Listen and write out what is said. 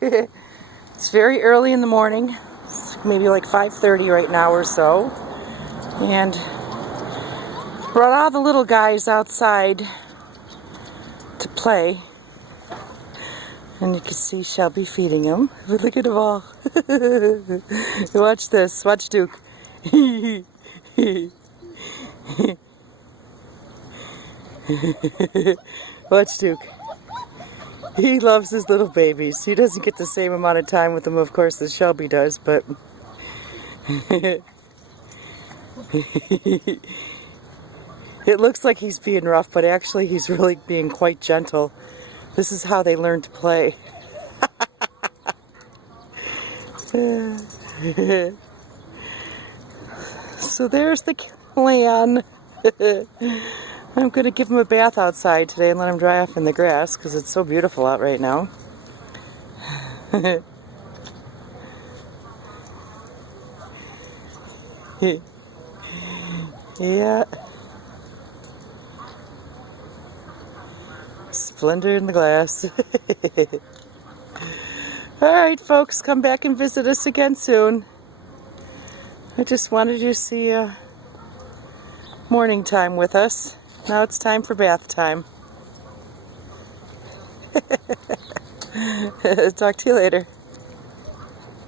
It's very early in the morning. It's maybe like 5:30 right now or so. And brought all the little guys outside to play. And you can see Shelby feeding them. Look at them all. Watch this. Watch Duke. Watch Duke. He loves his little babies. He doesn't get the same amount of time with them, of course, as Shelby does, but it looks like he's being rough, but actually he's really being quite gentle. This is how they learn to play. So there's the plan. I'm going to give him a bath outside today and let him dry off in the grass because it's so beautiful out right now. Yeah. Splendor in the glass. Alright folks, come back and visit us again soon. I just wanted you to see morning time with us. Now it's time for bath time. Talk to you later.